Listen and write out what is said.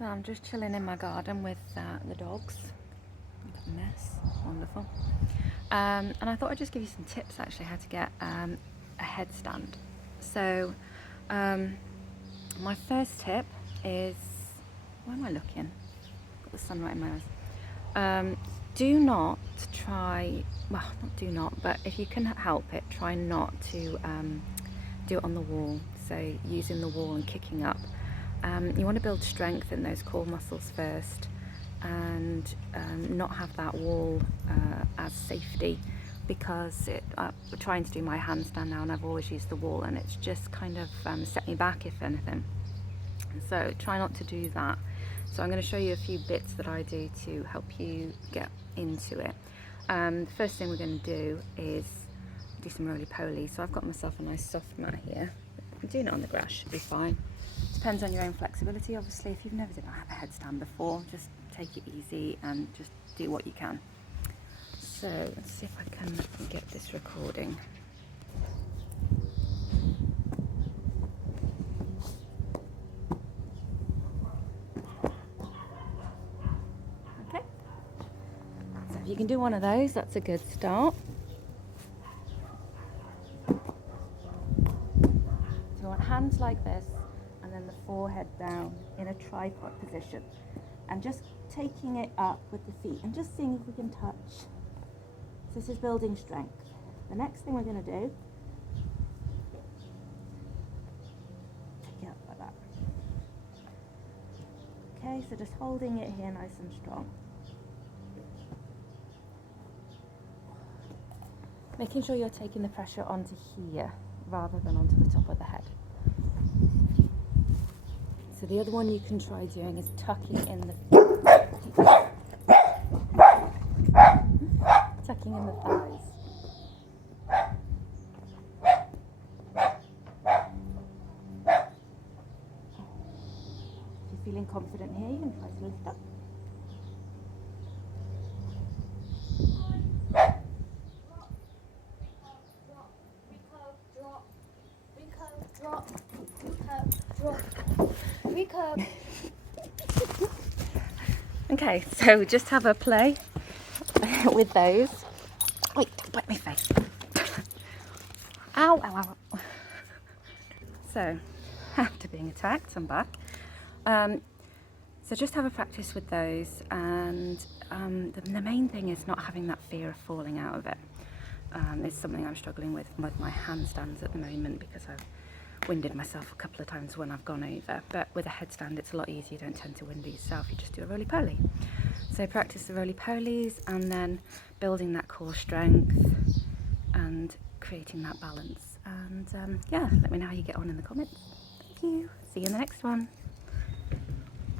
So I'm just chilling in my garden with the dogs. Look at the mess, wonderful. And I thought I'd just give you some tips actually how to get a headstand. So my first tip is, where am I looking? Got the sun right in my eyes. Do not try, well not do not, but if you can help it, try not to do it on the wall. So using the wall and kicking up. You want to build strength in those core muscles first and not have that wall as safety, because I'm trying to do my handstand now and I've always used the wall and it's just kind of set me back if anything. So try not to do that. So I'm going to show you a few bits that I do to help you get into it. The first thing we're going to do is do some roly-poly. So I've got myself a nice soft mat here. I'm doing it on the grass, should be fine. Depends on your own flexibility, obviously. If you've never done a headstand before, just take it easy and just do what you can. So let's see if I can get this recording. Okay. So if you can do one of those, that's a good start. So you want hands like this, and then the forehead down in a tripod position, and just taking it up with the feet and just seeing if we can touch. So this is building strength. The next thing we're going to do, take it up like that. Okay, so just holding it here nice and strong. Making sure you're taking the pressure onto here rather than onto the top of the head. So the other one you can try doing is tucking in the thighs. If you're feeling confident here, you can try to lift up. Okay, so just have a play with those. Wait, don't bite my face. Ow, ow, ow. So, after being attacked, I'm back. So just have a practice with those, and the main thing is not having that fear of falling out of it. It's something I'm struggling with my handstands at the moment, because I've winded myself a couple of times when I've gone over. But with a headstand it's a lot easier, you don't tend to wind yourself, you just do a roly-poly. So practice the roly-polies and then building that core strength and creating that balance. And yeah, let me know how you get on in the comments. Thank you. See you in the next one.